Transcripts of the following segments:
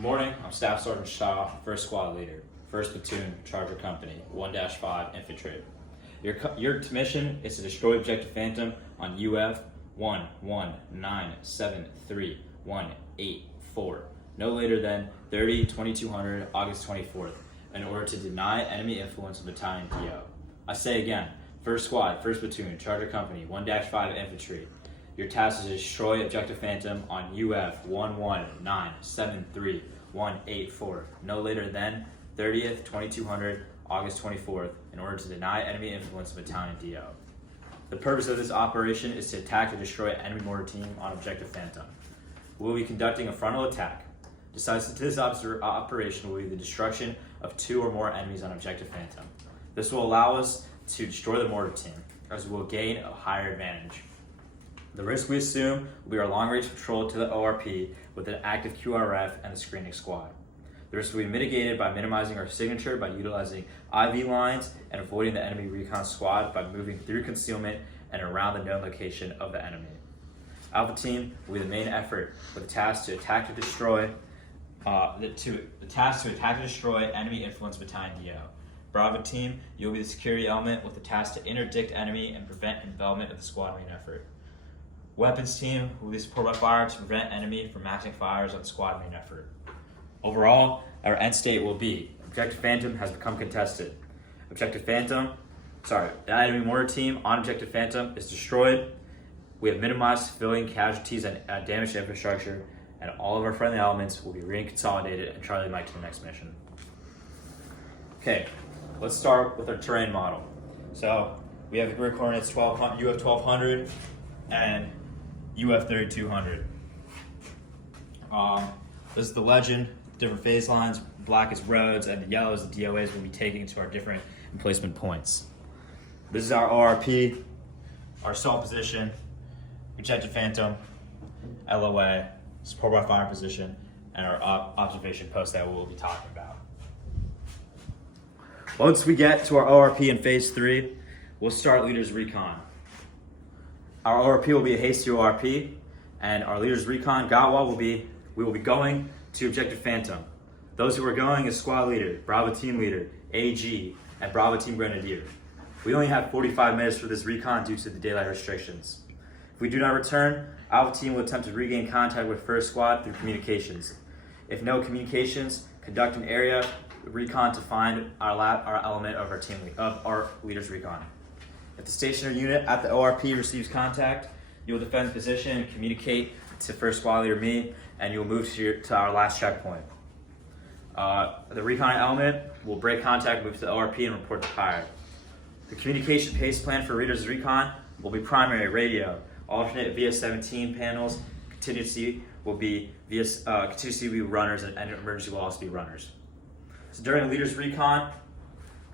Good morning, I'm Staff Sergeant Shaw, First Squad Leader, 1st Platoon, Charger Company, 1-5 Infantry. Your mission is to destroy Objective Phantom on UF 11973-184, no later than 30-2200 August 24th, in order to deny enemy influence of Battalion DO. I say again, 1st Squad, 1st Platoon, Charger Company, 1-5 Infantry. Your task is to destroy Objective Phantom on UF 11973-184, no later than 30th, 2200, August 24th, in order to deny enemy influence of Battalion DO. The purpose of this operation is to attack or destroy enemy mortar team on Objective Phantom. We will be conducting a frontal attack. Decisive to this operation will be the destruction of 2 or more enemies on Objective Phantom. This will allow us to destroy the mortar team, as we will gain a higher advantage. The risk we assume will be our long-range patrol to the ORP with an active QRF and the screening squad. The risk will be mitigated by minimizing our signature by utilizing IV lines and avoiding the enemy recon squad by moving through concealment and around the known location of the enemy. Alpha Team will be the main effort with the task to attack to destroy enemy influence Battalion DO. Bravo Team, you will be the security element with the task to interdict enemy and prevent envelopment of the squad main effort. Weapons Team will be support by fire to prevent enemy from matching fires on the squad main effort. Overall, our end state will be Objective Phantom has become contested. The enemy mortar team on Objective Phantom is destroyed. We have minimized civilian casualties and damaged infrastructure, and all of our friendly elements will be reconsolidated and Charlie Mike to the next mission. Okay, let's start with our terrain model. So we have the grid coordinates UF 1200 and UF 3200. This is the legend, different phase lines. Black is roads and the yellow is the DOAs we'll be taking to our different emplacement points. This is our ORP, our assault position, Objective Phantom, LOA, support by fire position, and our observation post that we'll be talking about. Once we get to our ORP in phase 3, we'll start Leader's Recon. Our ORP will be a hasty ORP, and our Leader's Recon, Gatwa, we will be going to Objective Phantom. Those who are going is Squad Leader, Bravo Team Leader, AG, and Bravo Team Grenadier. We only have 45 minutes for this recon due to the daylight restrictions. If we do not return, Alpha Team will attempt to regain contact with First Squad through communications. If no communications, conduct an area recon to find our element of our Leader's Recon. If the stationary unit at the ORP receives contact, you will defend the position and communicate to First Squad Leader me, and you will move to our last checkpoint. The recon element will break contact, move to the ORP, and report to fire. The communication pace plan for Leader's Recon will be primary radio, alternate via 17 panels, contingency will be runners, and emergency will also be runners. So during the Leader's Recon,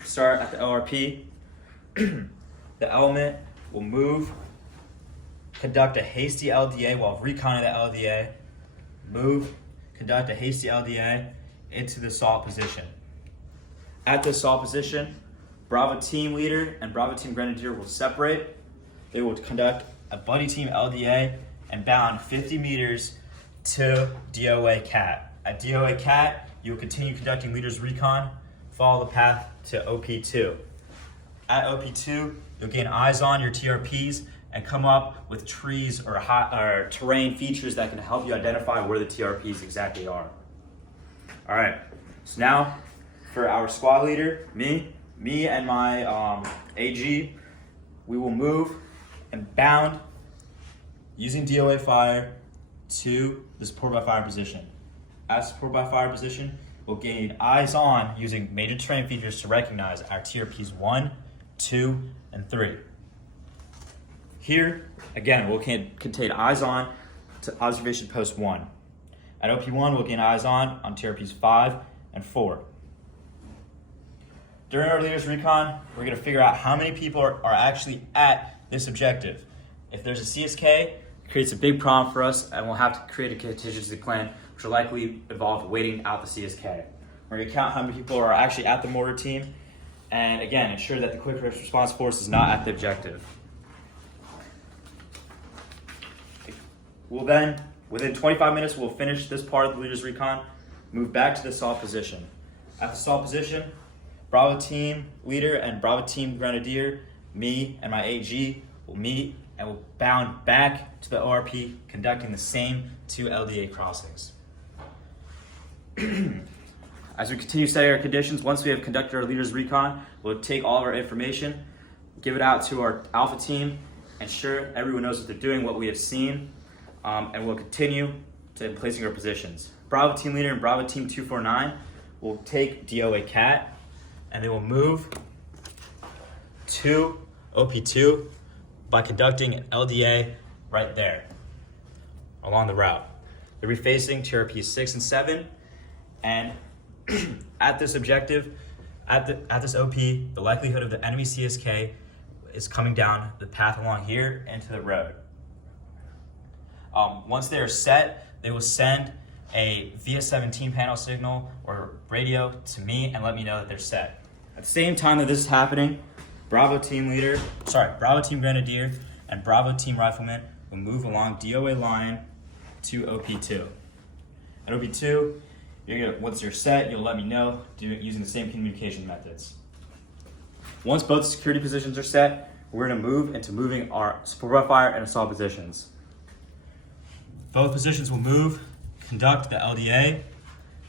start at the ORP. The element will move, conduct a hasty LDA while reconning the LDA, move, conduct a hasty LDA into the assault position. At the assault position, Bravo Team Leader and Bravo Team Grenadier will separate. They will conduct a buddy team LDA and bound 50 meters to DOA CAT. At DOA CAT, you will continue conducting Leader's Recon, follow the path to OP2. At OP2, you'll gain eyes on your TRPs and come up with trees or terrain features that can help you identify where the TRPs exactly are. All right, so now for our squad leader, me and my AG, we will move and bound using DOA fire to the support by fire position. At support by fire position, we'll gain eyes on using major terrain features to recognize our TRPs 1, 2, and 3. Here, again, we'll contain eyes on to observation post 1. At OP1, we'll gain eyes on TRPs 5 and 4. During our Leader's Recon, we're going to figure out how many people are actually at this objective. If there's a CSK, it creates a big problem for us, and we'll have to create a contingency plan, which will likely involve waiting out the CSK. We're going to count how many people are actually at the mortar team, and again, ensure that the quick response force is not at the objective. We'll then, within 25 minutes, we'll finish this part of the Leader's Recon. move back to the assault position. At the assault position, Bravo team leader and Bravo team grenadier, me and my AG will meet and will bound back to the ORP, conducting the same 2 LDA crossings. As we continue studying our conditions, once we have conducted our leader's recon, we'll take all of our information, give it out to our Alpha team, ensure everyone knows what they're doing, what we have seen, and we'll continue to placing our positions. Bravo team leader and Bravo team 249 will take DOA CAT, and they will move to OP2 by conducting an LDA right there along the route. They'll be facing TRP 6 and 7, and at this objective, at this OP, the likelihood of the enemy CSK is coming down the path along here into the road. Once they are set, they will send a VS17 panel signal or radio to me and let me know that they're set. At the same time that this is happening, Bravo team grenadier and Bravo team rifleman will move along DOA line to OP2. At OP2, once you're set, you'll let me know using the same communication methods. Once both security positions are set, we're going to move into moving our support by fire and assault positions. Both positions will move, conduct the LDA,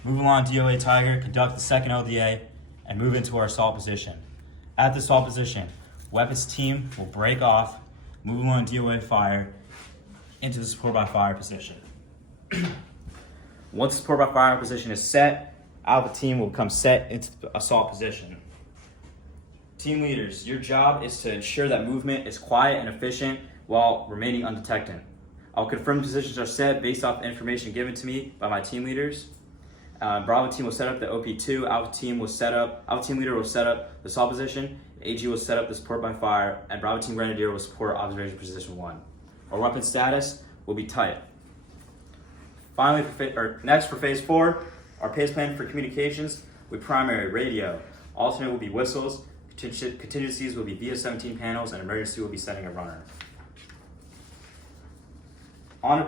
move along DOA Tiger, conduct the second LDA, and move into our assault position. At the assault position, weapons team will break off, move along DOA fire into the support by fire position. Once the support by fire position is set, Alpha team will come set into the assault position. Team leaders, your job is to ensure that movement is quiet and efficient while remaining undetected. I'll confirm positions are set based off the information given to me by my team leaders. Bravo team will set up the OP2, Alpha team leader will set up the assault position, AG will set up the support by fire, and Bravo team grenadier will support observation position 1. Our weapon status will be tight. Finally, next for phase 4, our pace plan for communications will be primary radio. Alternate will be whistles, contingencies will be VS17 panels, and emergency will be sending a runner.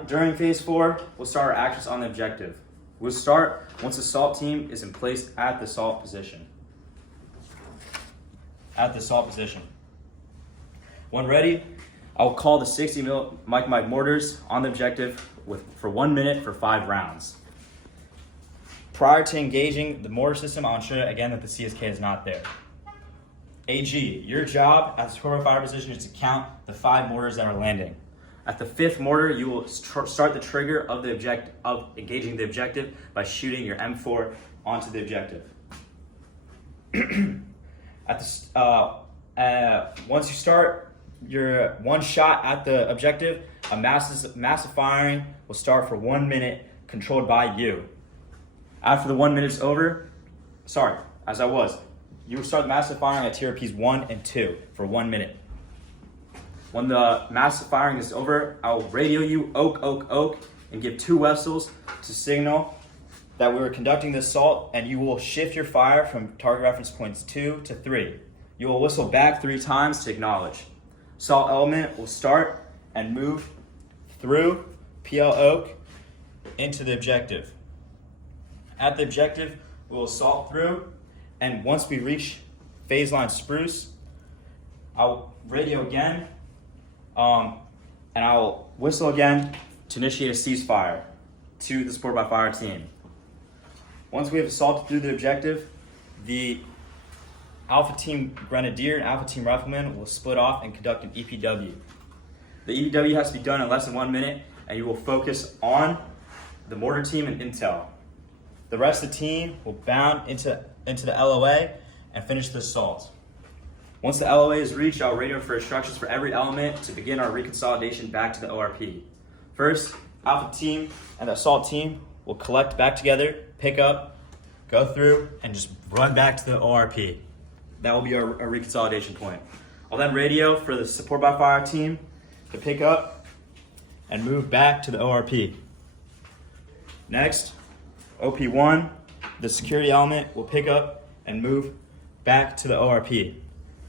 During phase 4, we'll start our actions on the objective. We'll start once the assault team is in place at the assault position. When ready, I'll call the 60 mil Mike mortars on the objective for 1 minute for 5 rounds. Prior to engaging the mortar system, I'll ensure again that the CSK is not there. AG, your job at the support by fire position is to count the 5 mortars that are landing. At the 5th mortar, you will start the trigger of engaging the objective by shooting your M4 onto the objective. Once you start your one shot at the objective, a massive firing will start for 1 minute, controlled by you. After the 1 minute is over, you will start massive firing at TRPs 1 and 2 for 1 minute. When the massive firing is over, I will radio you oak, oak, oak, and give 2 whistles to signal that we are conducting the assault, and you will shift your fire from target reference points 2 to 3. You will whistle back 3 times to acknowledge. Assault element will start and move through PL oak into the objective. At the objective, we will assault through, and once we reach phase line spruce, I'll radio again, and I'll whistle again to initiate a ceasefire to the support by fire team. Once we have assaulted through the objective, the Alpha team grenadier and Alpha team rifleman will split off and conduct an EPW. The EPW has to be done in less than 1 minute, and you will focus on the mortar team and intel. The rest of the team will bound into the LOA and finish the assault. Once the LOA is reached, I'll radio for instructions for every element to begin our reconsolidation back to the ORP. First, Alpha team and the assault team will collect back together, pick up, go through, and just run back to the ORP. That will be our reconsolidation point. I'll then radio for the support by fire team to pick up and move back to the ORP. Next, OP1, the security element will pick up and move back to the ORP.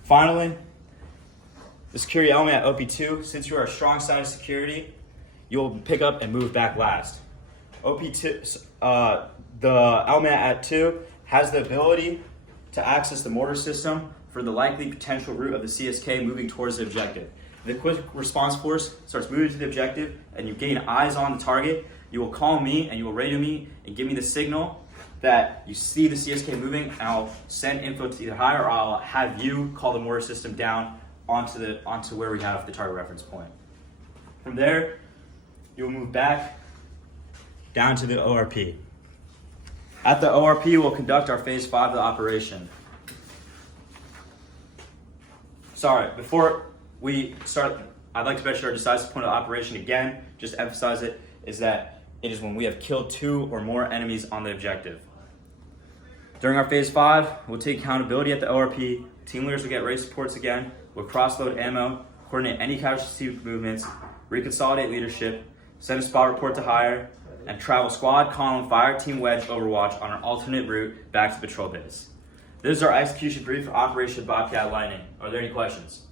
Finally, the security element at OP2, since you are a strong side of security, you'll pick up and move back last. OP2, the element at 2 has the ability to access the mortar system for the likely potential route of the CSK moving towards the objective. The quick response force starts moving to the objective and you gain eyes on the target. You will call me and you will radio me and give me the signal that you see the CSK moving, and I'll send info to either higher or I'll have you call the mortar system down onto where we have the target reference point. From there, you'll move back down to the ORP. At the ORP, we'll conduct our phase 5 of the operation. Sorry, before we start, I'd like to mention our decisive point of operation again, just to emphasize it, is that it is when we have killed 2 or more enemies on the objective. During our phase 5, we'll take accountability at the ORP, team leaders will get race reports again, we'll cross-load ammo, coordinate any casualty movements, reconsolidate leadership, send a spot report to hire, and travel squad, column, fire team wedge overwatch on an alternate route back to patrol base. This is our execution brief for Operation Bobcat Lightning. Are there any questions?